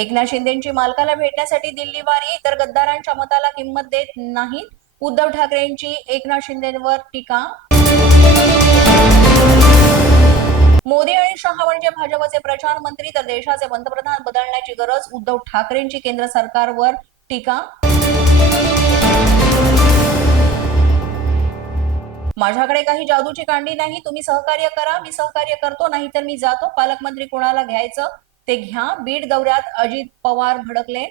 एकनाथ शिंदेची मालकाला भेटण्यासाठी दिल्ली वारी इतर गद्दारांच्या मताला किंमत देत नाहीत. उद्धव ठाकरेंची एकनाथ शिंदेवर टीका. मोदी आणि शहा म्हणजे भाजपचे प्रधानमंत्री तर देशाचे पंतप्रधान बदलण्याची गरज उद्धव ठाकरेंची केंद्र सरकारवर टीका. माझ्याकडे काही जादूची कांडी नाही. तुम्ही सहकार्य करा. मी सहकार्य करतो नाही तर मी जातो. पालकमंत्री कोणाला घ्यायचं? ते घ्या. बीड दौऱ्यात अजित पवार भडकले.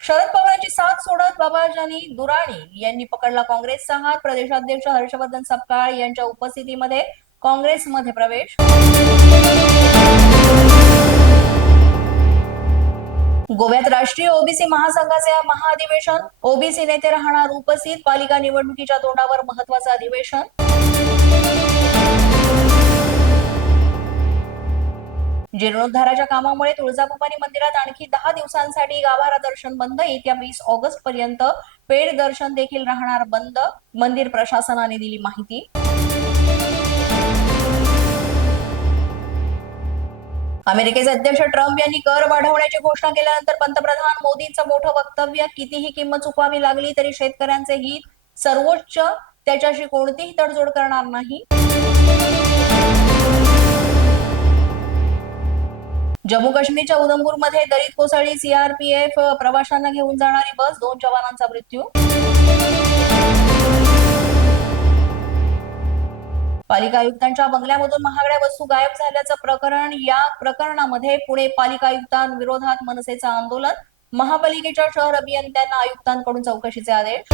शरद पवारांची साथ सोडत बाबाजानी दुराणी यांनी पकडला काँग्रेसचा हात. प्रदेशाध्यक्ष हर्षवर्धन सपकाळ यांच्या उपस्थितीमध्ये काँग्रेसमध्ये प्रवेश. गोव्यात राष्ट्रीय ओबीसी महासंघाचे महाअधिवेशन ओबीसी नेते राहणार उपस्थित. पालिका निवडणुकीच्या तोंडावर महत्वाचं अधिवेशन. जीर्णोद्धाराच्या कामामुळे तुळजाभवानी मंदिरात आणखी दहा दिवसांसाठी गाभारा दर्शन बंद. येत्या वीस ऑगस्ट पर्यंत पेड दर्शन देखील राहणार बंद. मंदिर प्रशासनाने दिली माहिती. अमेरिकेचे अध्यक्ष ट्रम्प यांनी कर वाढवण्याची घोषणा केल्यानंतर पंतप्रधान मोदींचं मोठं वक्तव्य कितीही किंमत चुकवावी लागली तरी शेतकऱ्यांचे हित सर्वोच्च त्याच्याशी कोणतीही तडजोड करणार नाही. जम्मू काश्मीरच्या उधमपूरमध्ये दलित कोसळी सीआरपीएफ प्रवाशांना घेऊन जाणारी बस दोन जवानांचा मृत्यू. पालिका आयुक्तांच्या बंगल्यामधून महागड्या वस्तू गायब झाल्याचं प्रकरण या प्रकरणामध्ये पुणे पालिका आयुक्तांविरोधात मनसेचं आंदोलन महापालिकेच्या शहर अभियंत्यांना आयुक्तांकडून चौकशीचे आदेश.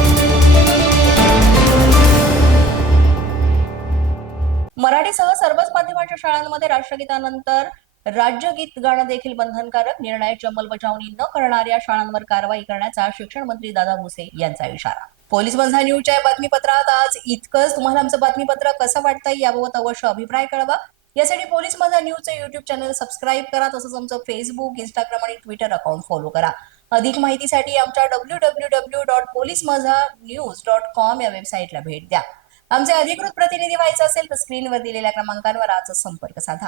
मराठीसह सर्वच माध्यमांच्या शाळांमध्ये राष्ट्रगीतानंतर राज्य गीत गाणं देखील बंधनकारक. निर्णयाची अंमलबजावणी न करणाऱ्या शाळांवर कारवाई करण्याचा शिक्षण मंत्री दादा भुसे यांचा इशारा. पोलीस बंधा न्यूजच्या बातमीपत्रात आज इतकंच. तुम्हाला आमचं बातमीपत्र कसं वाटतंय याबाबत अवश्य अभिप्राय कळवा. यासाठी पोलीस माझा न्यूजचं युट्यूब चॅनल सबस्क्राईब करा तसंच आमचं फेसबुक इंस्टाग्राम आणि ट्विटर अकाउंट फॉलो करा. अधिक माहितीसाठी आमच्या W W W dot police Majha news dot com या वेबसाईटला भेट द्या. आमचे अधिकृत प्रतिनिधी व्हायचं असेल तर स्क्रीनवर दिलेल्या क्रमांकांवर आजच संपर्क साधा.